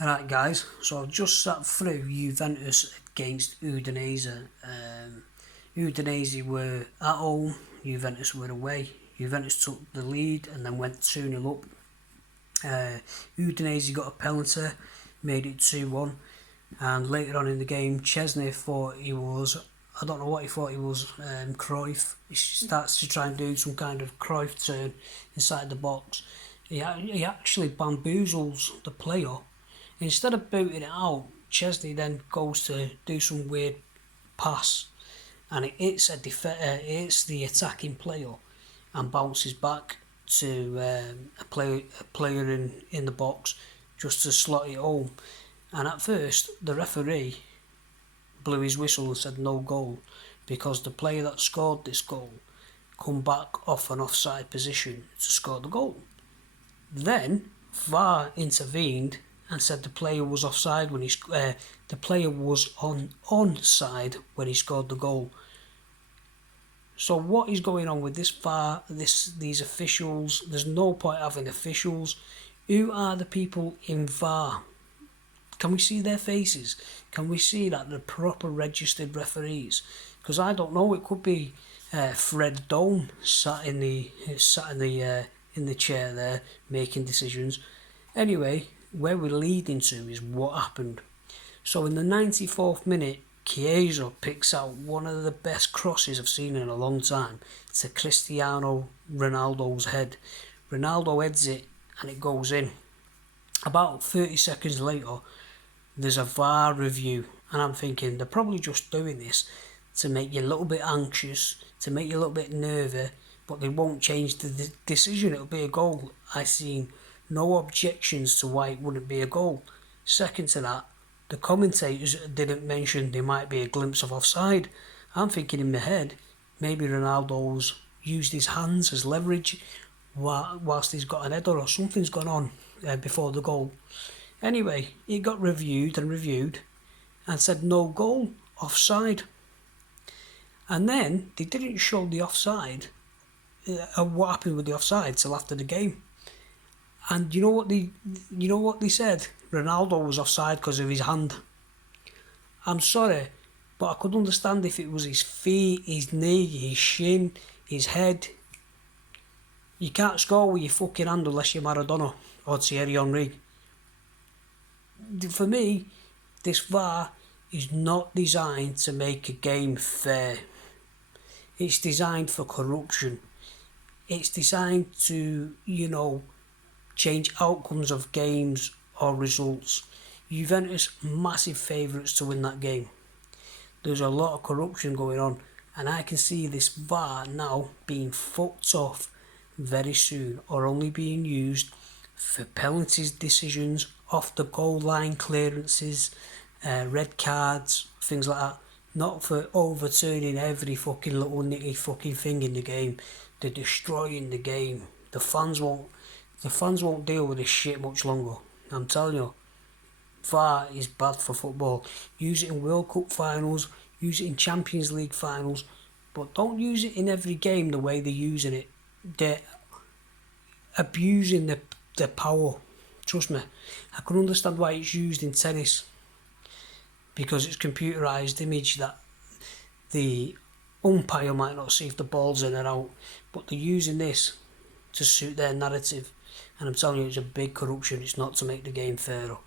Alright guys, so I've just sat through Juventus against Udinese. Udinese were at home, Juventus were away. Juventus took the lead and then went 2-0 up. Udinese got a penalty, made it 2-1, and later on in the game Chesney thought he was, I don't know what he thought he was, Cruyff. He starts to try and do some kind of Cruyff turn inside the box. He actually bamboozles the player. Instead of booting it out, Chesney then goes to do some weird pass, and it hits the attacking player, and bounces back to a player in the box just to slot it home. And at first, the referee blew his whistle and said no goal, because the player that scored this goal come back off an offside position to score the goal. Then VAR intervened and said the player was offside when the player was onside when he scored the goal. So what is going on with this VAR? These officials? There's no point having officials. Who are the people in VAR? Can we see their faces? Can we see that they're proper registered referees? Because I don't know. It could be Fred Dome sat in the chair there making decisions. Anyway, where we're leading to is what happened. So in the 94th minute, Chiesa picks out one of the best crosses I've seen in a long time to Cristiano Ronaldo's head. Ronaldo heads it and it goes in. About 30 seconds later, there's a VAR review, and I'm thinking they're probably just doing this to make you a little bit anxious, to make you a little bit nervous, but they won't change the decision. It'll be a goal. I seen no objections to why it wouldn't be a goal. Second to that, the commentators didn't mention there might be a glimpse of offside. I'm thinking in my head, maybe Ronaldo's used his hands as leverage whilst he's got an header, or something's gone on before the goal. Anyway, it got reviewed and said no goal, offside. And then they didn't show the offside, what happened with the offside, till after the game. And you know what they said? Ronaldo was offside because of his hand. I'm sorry, but I could understand if it was his feet, his knee, his shin, his head. You can't score with your fucking hand unless you're Maradona or Thierry Henry. For me, this VAR is not designed to make a game fair. It's designed for corruption. It's designed to, change outcomes of games or results. Juventus, massive favourites to win that game. There's a lot of corruption going on, and I can see this VAR now being fucked off very soon, or only being used for penalties decisions, off the goal line clearances, red cards, things like that. Not for overturning every fucking little nitty fucking thing in the game. They're destroying the game. The fans won't deal with this shit much longer. I'm telling you, VAR is bad for football. Use it in World Cup finals, use it in Champions League finals, but don't use it in every game the way they're using it. They're abusing the power. Trust me. I can understand why it's used in tennis, because it's computerised image that the umpire might not see if the ball's in or out, but they're using this to suit their narrative. And I'm telling you, it's a big corruption. It's not to make the game fairer.